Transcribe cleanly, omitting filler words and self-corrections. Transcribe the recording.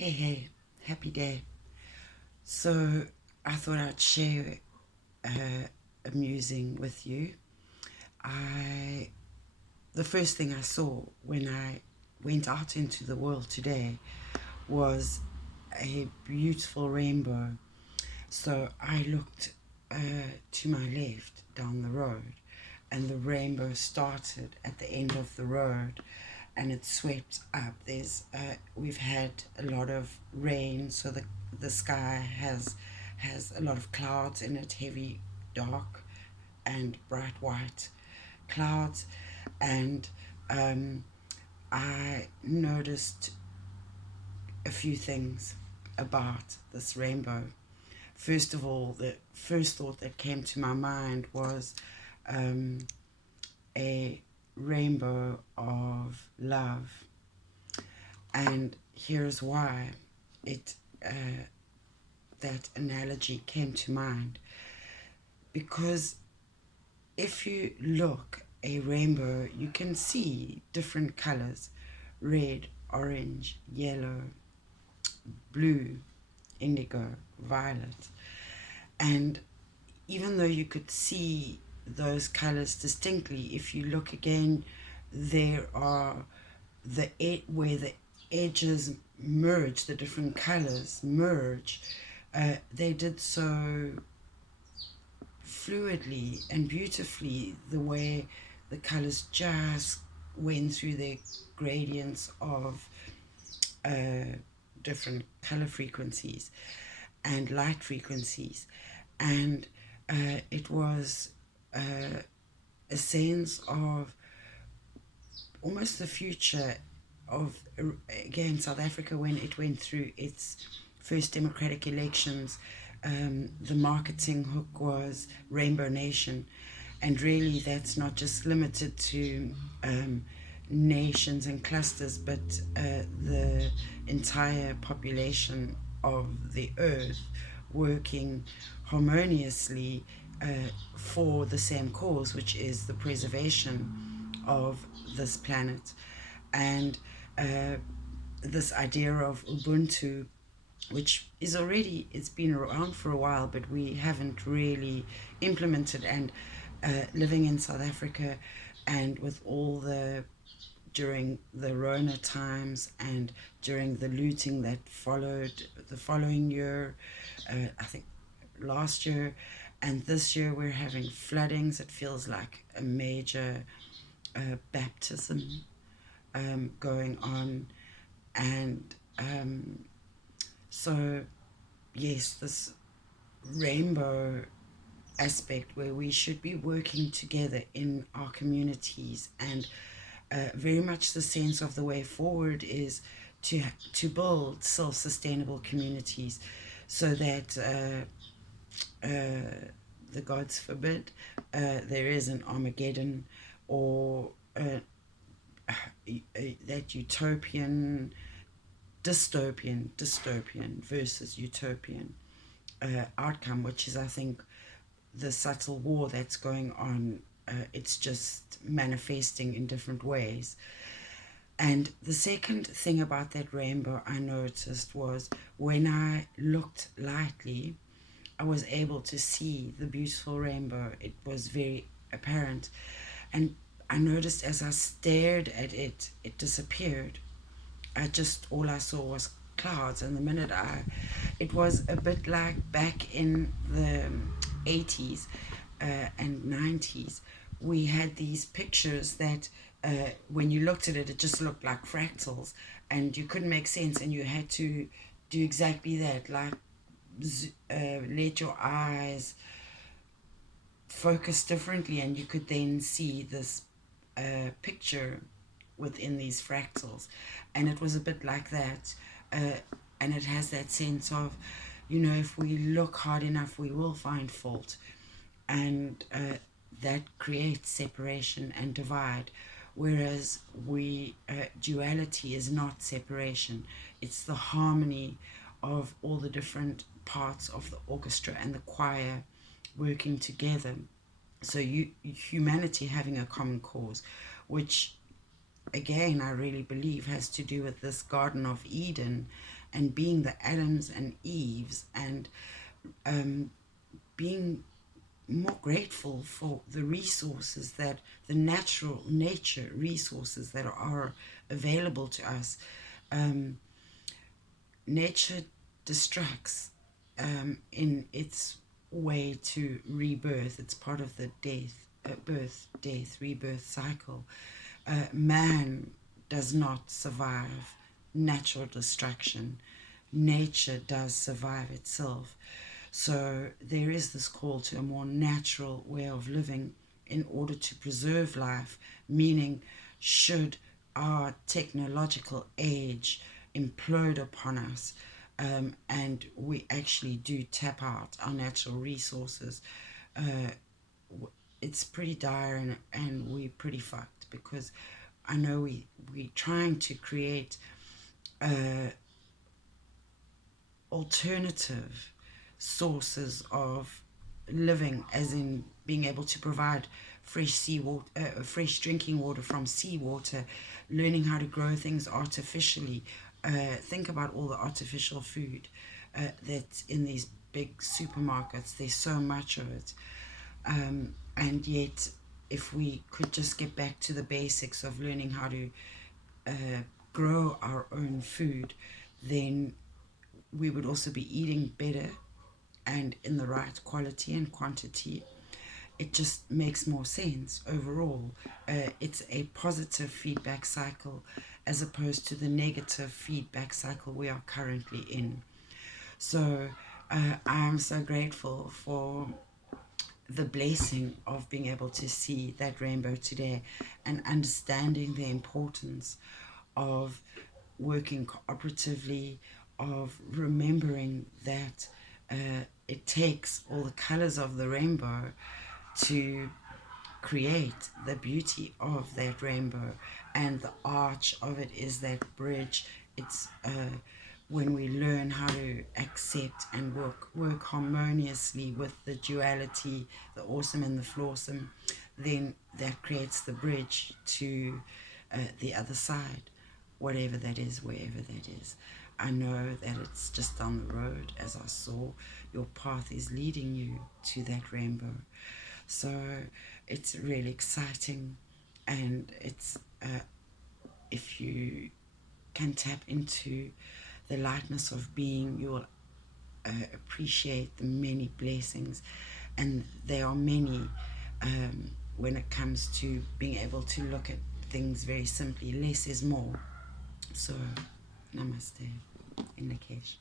Hey, happy day. So I thought I'd share a musing with you. I the first thing I saw when I went out into the world today was a beautiful rainbow. So I looked to my left down the road, and the rainbow started at the end of the road, and it swept up. We've had a lot of rain, so the sky has a lot of clouds in it, heavy, dark, and bright white clouds, and I noticed a few things about this rainbow. First of all, the first thought that came to my mind was um, a rainbow of love, and here's why it that analogy came to mind. Because if you look a rainbow, you can see different colors: red, orange, yellow, blue, indigo, violet. And even though you could see those colors distinctly, if you look again, there are where the edges merge, the different colors merge. They did so fluidly and beautifully, the way the colors just went through their gradients of uh, different color frequencies and light frequencies. And it was a sense of almost the future of, again, South Africa when it went through its first democratic elections. The marketing hook was Rainbow Nation, and really that's not just limited to nations and clusters, but the entire population of the earth working harmoniously for the same cause, which is the preservation of this planet. And this idea of ubuntu, which is already, it's been around for a while, but we haven't really implemented. And living in South Africa, and with all the during the Rona times and during the looting that followed the following year, I think last year and this year, we're having floodings. It feels like a major baptism going on. And so, yes, this rainbow aspect where we should be working together in our communities, and very much the sense of the way forward is to build self-sustainable communities, so that the gods forbid there is an Armageddon, or that utopian, dystopian versus utopian outcome, which is, I think, the subtle war that's going on. It's just manifesting in different ways. And the second thing about that rainbow I noticed was when I looked lightly, I was able to see the beautiful rainbow. It was very apparent. And I noticed as I stared at it, it disappeared. All I saw was clouds. And the minute it was a bit like back in the 80s and 90s, we had these pictures that when you looked at it, it just looked like fractals, and you couldn't make sense, and you had to do exactly that, like let your eyes focus differently, and you could then see this picture within these fractals. And it was a bit like that. And it has that sense of, if we look hard enough, we will find fault. And that creates separation and divide. Whereas duality is not separation, it's the harmony of all the different parts of the orchestra and the choir working together. So humanity having a common cause, which again I really believe has to do with this Garden of Eden, and being the Adams and Eves, and being more grateful for the resources, that the nature resources that are available to us. Nature destructs in its way to rebirth. It's part of the birth, death, rebirth cycle. Man does not survive natural destruction. Nature does survive itself. So there is this call to a more natural way of living in order to preserve life, meaning should our technological age implode upon us, and we actually do tap out our natural resources, uh, it's pretty dire, and we're pretty fucked, because I know we're trying to create alternative sources of living, as in being able to provide fresh seawater, fresh drinking water from seawater, learning how to grow things artificially. Think about all the artificial food that's in these big supermarkets. There's so much of it, and yet, if we could just get back to the basics of learning how to grow our own food, then we would also be eating better and in the right quality and quantity. It just makes more sense overall. It's a positive feedback cycle as opposed to the negative feedback cycle we are currently in. So I'm so grateful for the blessing of being able to see that rainbow today, and understanding the importance of working cooperatively, of remembering that it takes all the colors of the rainbow to create the beauty of that rainbow, and the arch of it is that bridge. It's when we learn how to accept and work harmoniously with the duality, the awesome and the flawsome, then that creates the bridge to the other side, whatever that is, wherever that is. I know that it's just down the road. As I saw, your path is leading you to that rainbow. So it's really exciting, and it's if you can tap into the lightness of being, you will appreciate the many blessings, and there are many, when it comes to being able to look at things very simply. Less is more. So, namaste, in Lakesh.